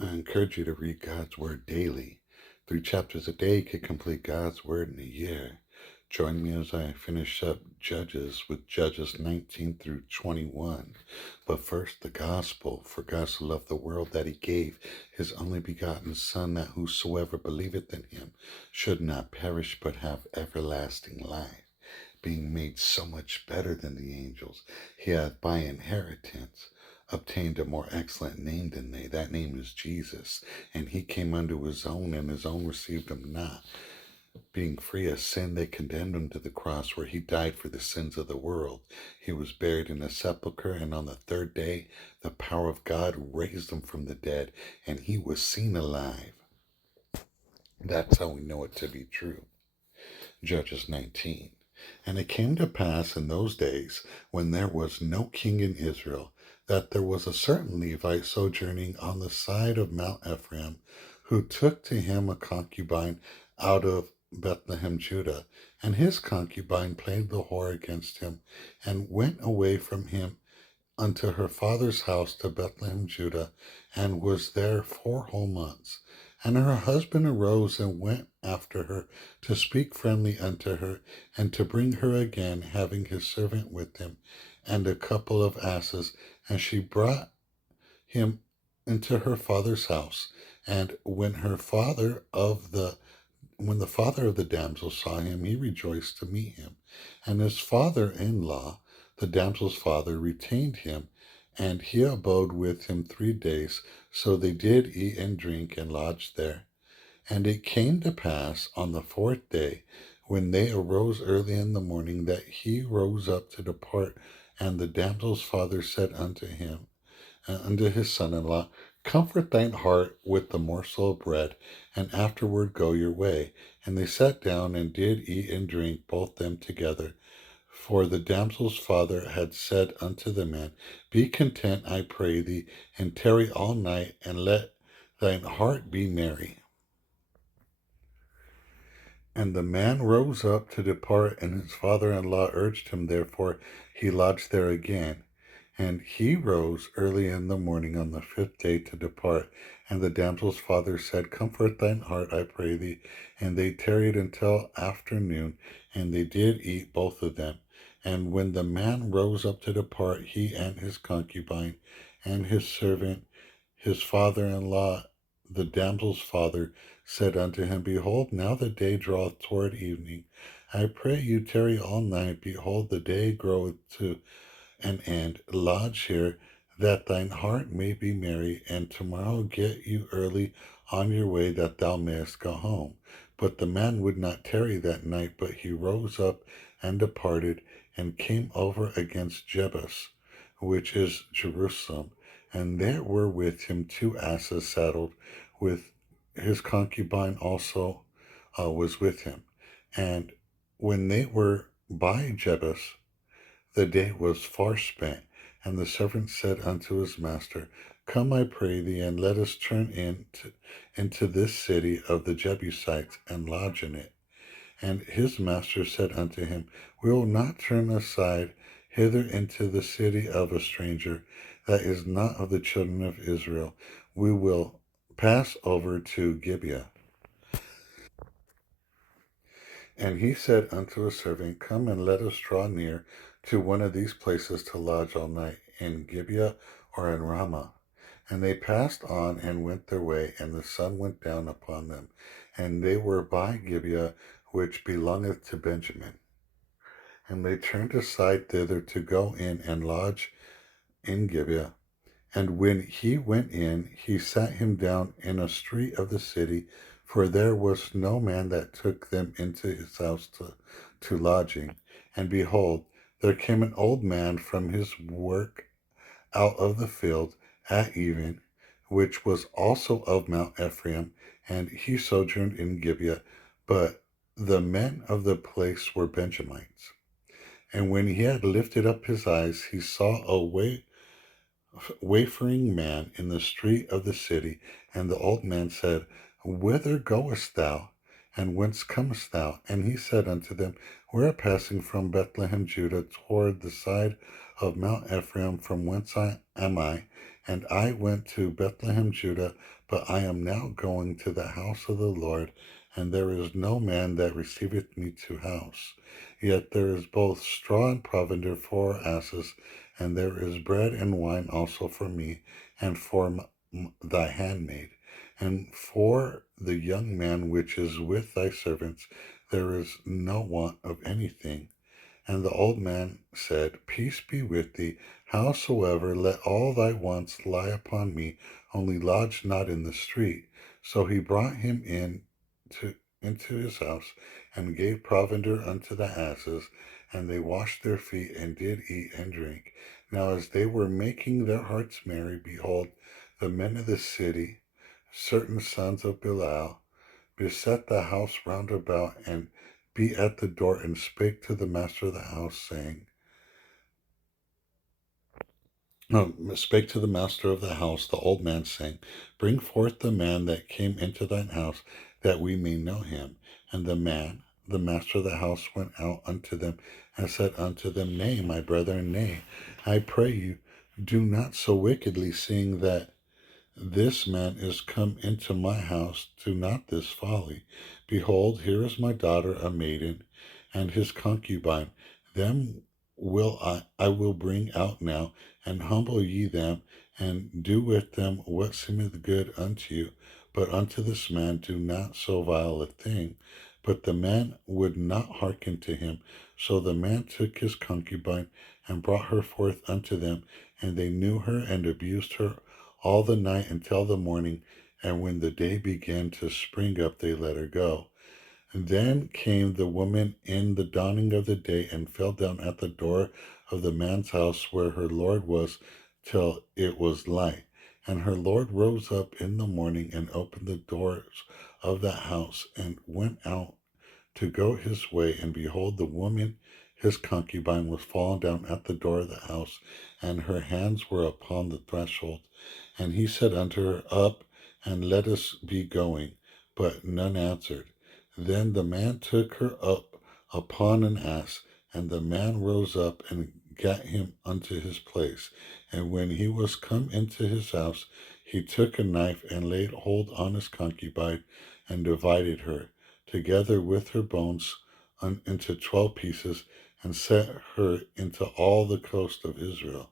I encourage you to read God's Word daily. 3 chapters a day could complete God's Word in a year. Join me as I finish up Judges with Judges 19 through 21. But first, the gospel. For God so loved the world that he gave his only begotten Son, that whosoever believeth in him should not perish but have everlasting life. Being made so much better than the angels, he hath by inheritance obtained a more excellent name than they. That name is Jesus. And he came unto his own, and his own received him not. Being free of sin, they condemned him to the cross, where he died for the sins of the world. He was buried in a sepulchre, and on the third day the power of God raised him from the dead, and he was seen alive. That's how we know it to be true. Judges 19. And it came to pass in those days, when there was no king in Israel, that there was a certain Levite sojourning on the side of Mount Ephraim, who took to him a concubine out of Bethlehem, Judah. And his concubine played the whore against him, and went away from him unto her father's house to Bethlehem, Judah, and was there 4 whole months. And her husband arose and went after her to speak friendly unto her, and to bring her again, having his servant with him, and a couple of asses. And she brought him into her father's house. And when the father of the damsel saw him, he rejoiced to meet him. And his father-in-law, the damsel's father, retained him, and he abode with him 3 days. So they did eat and drink and lodged there. And it came to pass on the 4th day, when they arose early in the morning, that he rose up to depart. And the damsel's father said unto him, unto his son-in-law, comfort thine heart with the morsel of bread, and afterward go your way. And they sat down and did eat and drink, both them together. For the damsel's father had said unto the man, be content, I pray thee, and tarry all night, and let thine heart be merry. And the man rose up to depart, and his father-in-law urged him, therefore he lodged there again. And he rose early in the morning on the 5th day to depart. And the damsel's father said, comfort thine heart, I pray thee. And they tarried until afternoon, and they did eat, both of them. And when the man rose up to depart, he and his concubine, and his servant, his father-in-law, the damsel's father, said unto him, behold, now the day draweth toward evening. I pray you tarry all night. Behold, the day groweth to an end. Lodge here, that thine heart may be merry, and tomorrow get you early on your way, that thou mayest go home. But the man would not tarry that night, but he rose up and departed, and came over against Jebus, which is Jerusalem. And there were with him 2 asses saddled, with his concubine also was with him. And when they were by Jebus, the day was far spent. And the servant said unto his master, come, I pray thee, and let us turn into this city of the Jebusites, and lodge in it. And his master said unto him, we will not turn aside hither into the city of a stranger, that is not of the children of Israel. We will pass over to Gibeah. And he said unto his servant, come and let us draw near to one of these places to lodge all night, in Gibeah or in Ramah. And they passed on and went their way, and the sun went down upon them. And they were by Gibeah, which belongeth to Benjamin. And they turned aside thither to go in and lodge in Gibeah. And when he went in, he sat him down in a street of the city, for there was no man that took them into his house to lodging. And behold, there came an old man from his work out of the field at even, which was also of Mount Ephraim, and he sojourned in Gibeah. But the men of the place were Benjamites. And when he had lifted up his eyes, he saw a wayfaring man in the street of the city. And the old man said, whither goest thou? And whence comest thou? And he said unto them, we are passing from Bethlehem, Judah, toward the side of Mount Ephraim, from whence am I. And I went to Bethlehem, Judah, but I am now going to the house of the Lord, and there is no man that receiveth me to house. Yet there is both straw and provender for asses, and there is bread and wine also for me, and for thy handmaid, and for the young man which is with thy servants, there is no want of anything. And the old man said, Peace be with thee. Howsoever, let all thy wants lie upon me, only lodge not in the street. So he brought him into his house, and gave provender unto the asses, and they washed their feet, and did eat and drink. Now as they were making their hearts merry, behold, the men of the city, certain sons of Belial, beset the house round about, and beat at the door, and spake to the master of the house, saying, spake to the master of the house, the old man, saying, Bring forth the man that came into thine house, that we may know him. And the man, the master of the house, went out unto them, and said unto them, Nay, my brethren, nay, I pray you, do not so wickedly, seeing that this man is come into my house, do not this folly. Behold, here is my daughter, a maiden, and his concubine. Them I will bring out now, and humble ye them, and do with them what seemeth good unto you. But unto this man do not so vile a thing. But the man would not hearken to him. So the man took his concubine, and brought her forth unto them, and they knew her, and abused her all the night until the morning, and when the day began to spring up, they let her go. And then came the woman in the dawning of the day, and fell down at the door of the man's house where her Lord was, till it was light. And her Lord rose up in the morning, and opened the doors of that house, and went out to go his way, and behold, the woman, his concubine, was fallen down at the door of the house, and her hands were upon the threshold. And he said unto her, Up, and let us be going. But none answered. Then the man took her up upon an ass, and the man rose up and gat him unto his place. And when he was come into his house, he took a knife, and laid hold on his concubine, and divided her, together with her bones, into 12 pieces, and set her into all the coast of Israel.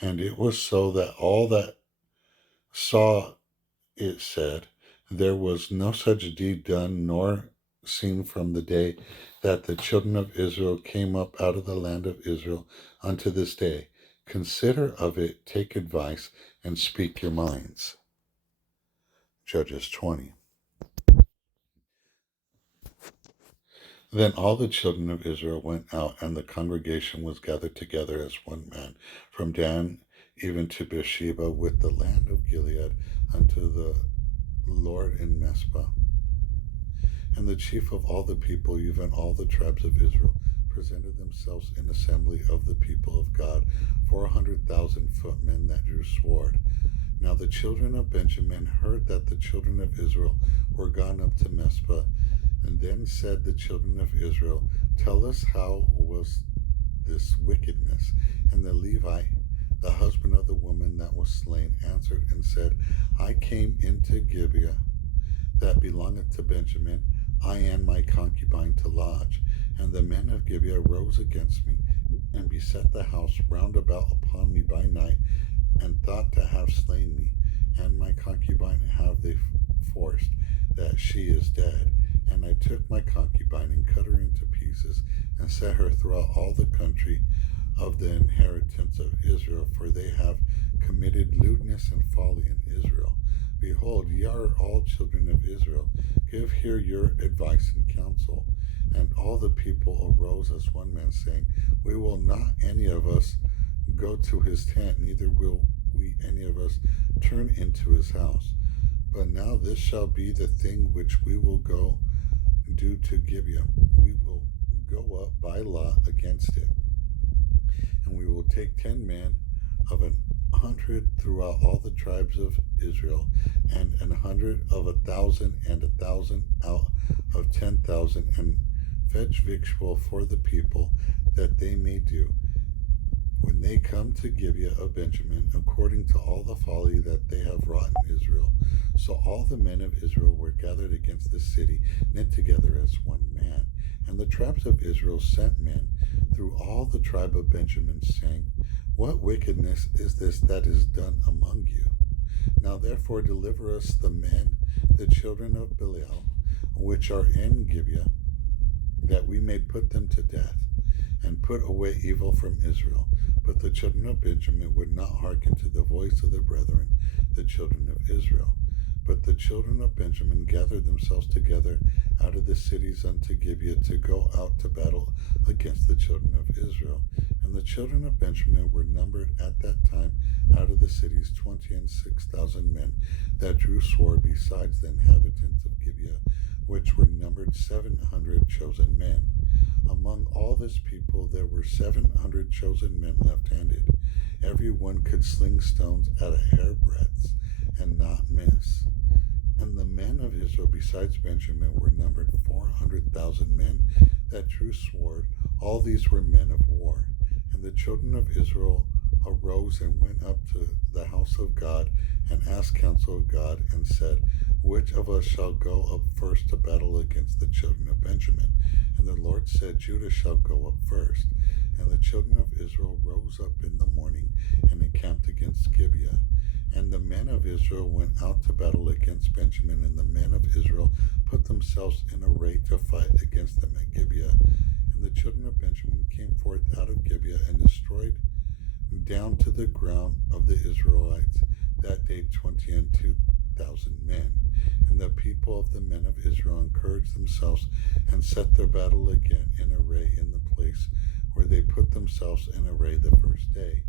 And it was so that all that saw it said, There was no such deed done nor seen from the day that the children of Israel came up out of the land of Israel unto this day. Consider of it, take advice, and speak your minds. Judges 20. Then all the children of Israel went out, and the congregation was gathered together as one man, from Dan even to Beersheba, with the land of Gilead, unto the Lord in Mizpah. And the chief of all the people, even all the tribes of Israel, presented themselves in assembly of the people of God, 400,000 footmen that drew sword. Now the children of Benjamin heard that the children of Israel were gone up to Mizpah. And then said the children of Israel, Tell us, how was this wickedness? And the Levite, the husband of the woman that was slain, answered and said, I came into Gibeah, that belongeth to Benjamin, I and my concubine to lodge. And the men of Gibeah rose against me, and beset the house round about upon me by night, and thought to have slain me. And my concubine have they forced, that she is dead. And I took my concubine, and cut her into pieces, and set her throughout all the country of the inheritance of Israel, for they have committed lewdness and folly in Israel. Behold, ye are all children of Israel. Give here your advice and counsel. And all the people arose as one man, saying, We will not any of us go to his tent, neither will we any of us turn into his house. But now this shall be the thing which we will go do to Gibeah. We will go up by lot against it, and we will take 10 men of 100 throughout all the tribes of Israel, and 100 of 1,000, and 1,000 out of 10,000, and fetch victual for the people, that they may do. when they come to Gibeah of Benjamin, according to all the folly that they have wrought in Israel. So all the men of Israel were gathered against the city, knit together as one man. And the tribes of Israel sent men through all the tribe of Benjamin, saying, What wickedness is this that is done among you? Now therefore deliver us the men, the children of Belial, which are in Gibeah, that we may put them to death, and put away evil from Israel. But the children of Benjamin would not hearken to the voice of their brethren, the children of Israel. But the children of Benjamin gathered themselves together out of the cities unto Gibeah to go out to battle against the children of Israel. And the children of Benjamin were numbered at that time out of the cities 26,000 men that drew sword, besides the inhabitants of Gibeah, which were numbered 700 chosen men. Among all this people there were 700 chosen men left-handed. Every one could sling stones at a hairbreadth and not miss. And the men of Israel besides Benjamin were numbered 400,000 men that drew sword. All these were men of war. And the children of Israel arose and went up to the house of God and asked counsel of God and said, Which of us shall go up first to battle against the children of Benjamin? And the Lord said, Judah shall go up first. And the children of Israel rose up in the morning and encamped against Gibeah. And the men of Israel went out to battle against Benjamin, and the men of Israel put themselves in array to fight against them at Gibeah. And the children of Benjamin came forth out of Gibeah and destroyed down to the ground of the Israelites that day 22,000 men. And the people of the men of Israel encouraged themselves and set their battle again in array in the place where they put themselves in array the first day.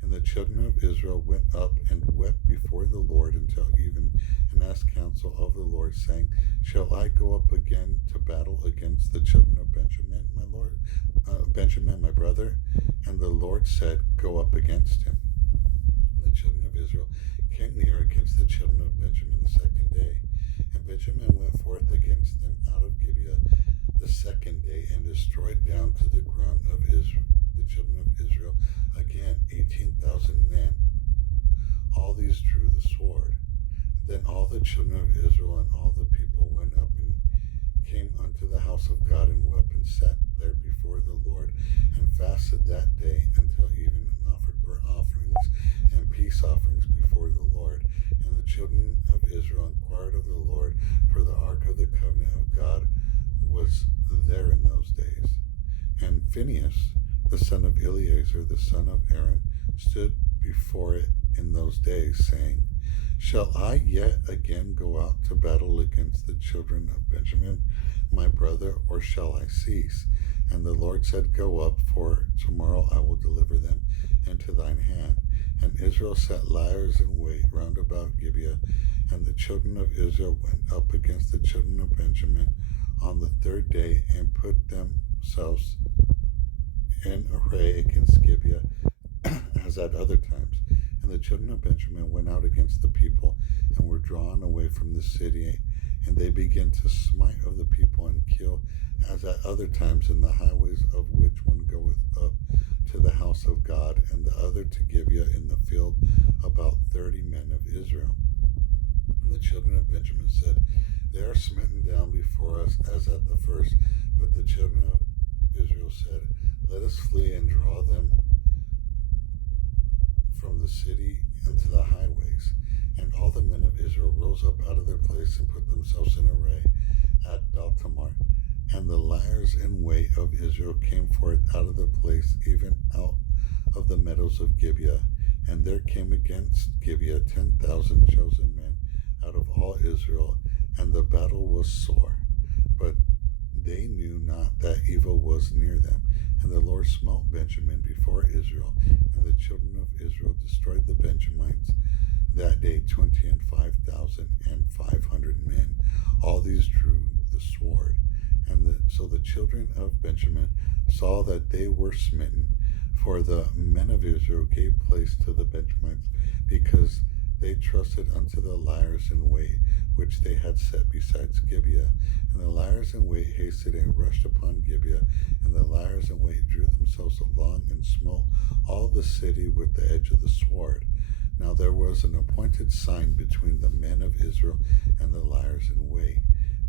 And the children of Israel went up and wept before the Lord until even, and asked counsel of the Lord, saying, Shall I go up again to battle against the children of Benjamin, my Lord, Benjamin, my brother? And the Lord said, Go up against him. The children of Israel came near against the children of Benjamin the second day. And Benjamin went forth against them out of Gibeah the second day, and destroyed down to the ground of Israel, the children of Israel, again 18,000 men. All these drew the sword. Then all the children of Israel and all the people went up and came unto the house of God and wept and sat there before the Lord and fasted that day until even, and offered burnt offerings and peace offerings before the Lord. And the children of Israel inquired of the Lord, for the ark of the covenant of God was there in those days. And Phinehas, the son of Eleazar, the son of Aaron, stood before it in those days, saying, Shall I yet again go out to battle against the children of Benjamin, my brother, or shall I cease? And the Lord said, Go up, for tomorrow I will deliver them into thine hand. And Israel set liers in wait round about Gibeah, and the children of Israel went up against the children of Benjamin on the third day, and put themselves in array against Gibeah, as at other times. And the children of Benjamin went out against the people, and were drawn away from the city. And they began to smite of the people, and kill, as at other times, in the highways, of which one goeth up to the house of God, and the other to Gibeah in the field, about 30 men of Israel. And the children of Benjamin said, They are smitten down before us as at the first. But the children of Israel said, Let us flee and draw them from the city into the highways. And all the men of Israel rose up out of their place and put themselves in array at Beltamar. And the liers in wait of Israel came forth out of the place, even out of the meadows of Gibeah. And there came against Gibeah 10,000 chosen men out of all Israel, and the battle was sore. But they knew not that evil was near them. And the Lord smote Benjamin before Israel, and the children of Israel destroyed the Benjamites that day 25,500 men. All these drew the sword. And so the children of Benjamin saw that they were smitten, for the men of Israel gave place to the Benjamites, because They trusted unto the liers in wait, which they had set besides Gibeah. And the liers in wait hasted and rushed upon Gibeah, and the liers in wait drew themselves along and smote all the city with the edge of the sword. Now there was an appointed sign between the men of Israel and the liers in wait,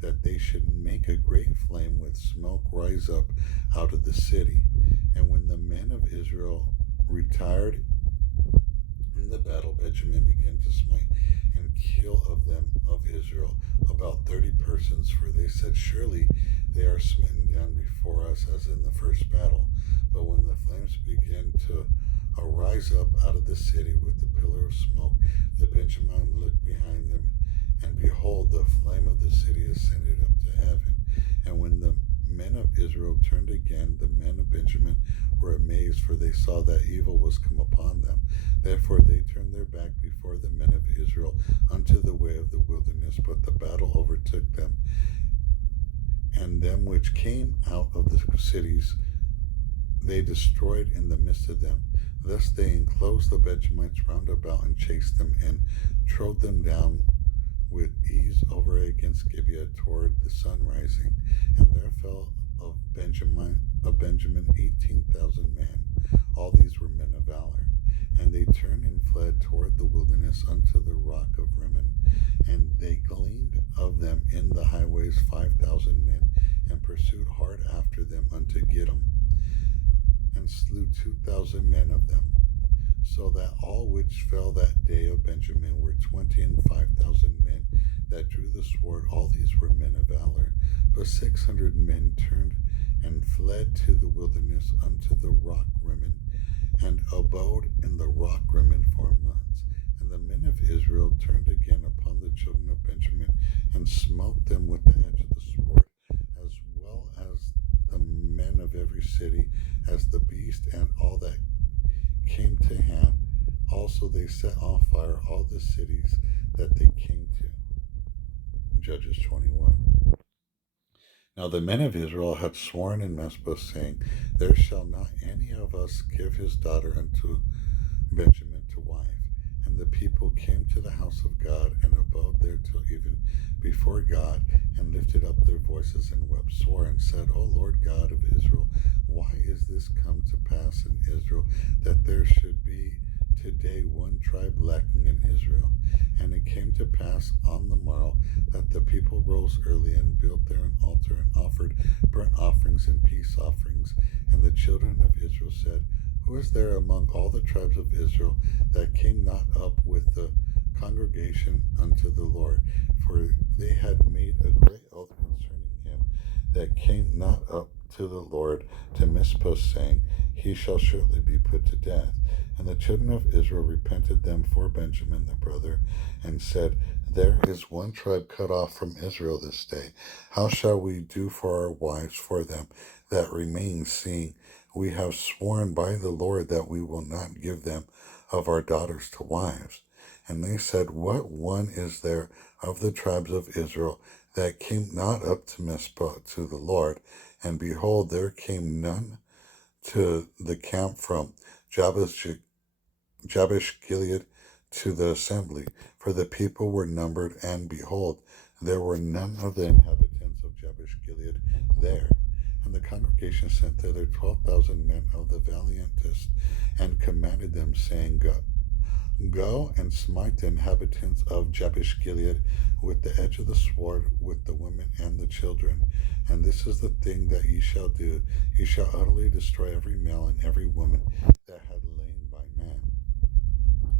that they should make a great flame with smoke rise up out of the city. And when the men of Israel retired in the battle, Benjamin began to smite and kill of them of Israel about 30 persons, for they said, surely they are smitten down before us as in the first battle. But when the flames began to arise up out of the city with the pillar of smoke, the Benjamin looked behind them, and behold, the flame of the city ascended up to heaven. And when the men of Israel turned again, the men of Benjamin were amazed, for they saw that evil was come upon them. Therefore they turned their back before the men of Israel unto the way of the wilderness, but the battle overtook them. And them which came out of the cities they destroyed in the midst of them. Thus they enclosed the Benjamites round about, and chased them, and trode them down with ease over against Gibeah toward the sun rising. And there fell of Benjamin 18,000 men. All these were men of valor. And they turned and fled toward the wilderness unto the rock of Rimmon. And they gleaned of them in the highways 5,000 men, and pursued hard after them unto Gittim, and slew 2,000 men of them. So that all which fell that day of Benjamin were 25,000 men that drew the sword. All these were men of valor. But 600 men turned and fled to the wilderness unto the rock Rimmon, and abode in the rock Rimmon 4 months. And the men of Israel turned again upon the children of Benjamin, and smote them with the edge of the sword, as well as the men of every city, as the beast and all that came to hand. Also they set on fire all the cities that they came to. Judges 21. Now the men of Israel had sworn in Mizpah, saying, there shall not any of us give his daughter unto Benjamin to wife. And the people came to the house of God, and abode there till even before God, and lifted up their voices, and wept sore, and said, O Lord God of Israel, why is this come to pass in Israel, that there should be today one tribe lacking in Israel? And it came to pass on the morrow that the people rose early, and built there an altar, and offered burnt offerings and peace offerings. And the children of Israel said, who is there among all the tribes of Israel that came not up with the congregation unto the Lord? For they had made a great oath concerning him that came not up to the Lord to Mizpah, saying, he shall surely be put to death. And the children of Israel repented them for Benjamin their brother, and said, there is one tribe cut off from Israel this day. How shall we do for our wives for them that remain, seeing we have sworn by the Lord that we will not give them of our daughters to wives? And they said, what one is there of the tribes of Israel that came not up to Mizpah to the Lord? And behold, there came none to the camp from Jabesh Gilead to the assembly, for the people were numbered, and behold, there were none of the inhabitants of Jabesh Gilead there. And the congregation sent thither 12,000 men of the valiantest, and commanded them, saying, Go and smite the inhabitants of Jabesh Gilead with the edge of the sword, with the women and the children. And this is the thing that ye shall do. Ye shall utterly destroy every male and every woman that had lain by man.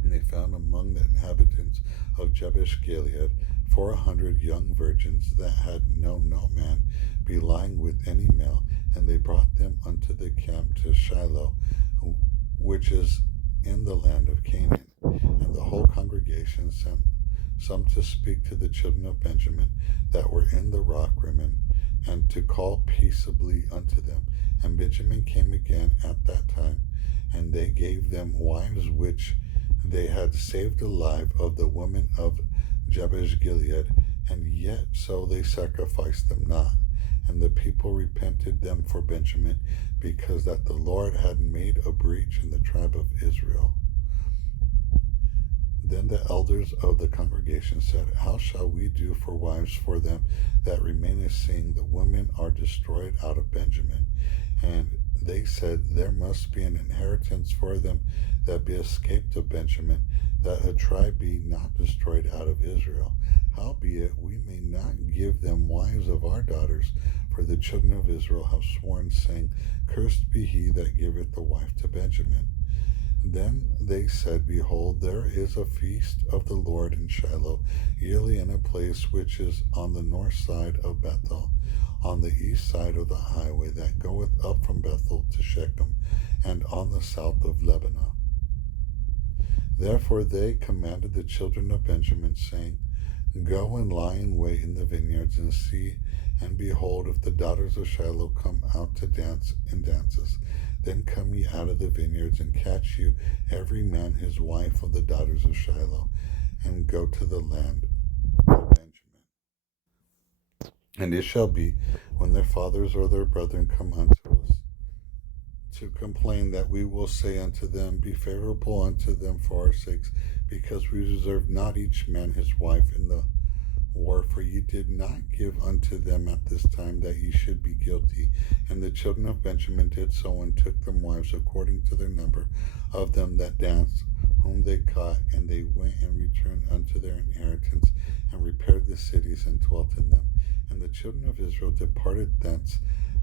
And they found among the inhabitants of Jabesh Gilead 400 young virgins that had known no man be lying with any male, and they brought them unto the camp to Shiloh, which is in the land of Canaan. And the whole congregation sent some to speak to the children of Benjamin that were in the rock Rimmon, and to call peaceably unto them. And Benjamin came again at that time, and they gave them wives which they had saved alive of the women of Jabesh Gilead, and yet so they sacrificed them not. And the people repented them for Benjamin, because that the Lord had made a breach in the tribe of Israel. Then the elders of the congregation said, how shall we do for wives for them that remaineth, seeing the women are destroyed out of Benjamin? And they said, there must be an inheritance for them that be escaped of Benjamin, that a tribe be not destroyed out of Israel. Howbeit we may not give them wives of our daughters, for the children of Israel have sworn, saying, cursed be he that giveth the wife to Benjamin. Then they said, behold, there is a feast of the Lord in Shiloh, yearly in a place which is on the north side of Bethel, on the east side of the highway that goeth up from Bethel to Shechem, and on the south of Lebanon. Therefore they commanded the children of Benjamin, saying, go and lie in wait in the vineyards, and see, and behold, if the daughters of Shiloh come out to dance in dances, then come ye out of the vineyards, and catch you every man his wife of the daughters of Shiloh, and go to the land of Benjamin. And it shall be, when their fathers or their brethren come unto us to complain, that we will say unto them, be favorable unto them for our sakes, because we deserve not each man his wife in the war, for ye did not give unto them at this time that ye should be guilty. And the children of Benjamin did so, and took them wives according to their number of them that danced, whom they caught, and they went and returned unto their inheritance, and repaired the cities, and dwelt in them. And the children of Israel departed thence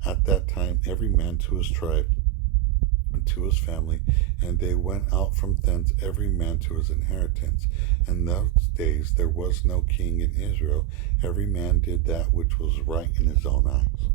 at that time, every man to his tribe, to his family, and they went out from thence every man to his inheritance. In those days there was no king in Israel, every man did that which was right in his own eyes.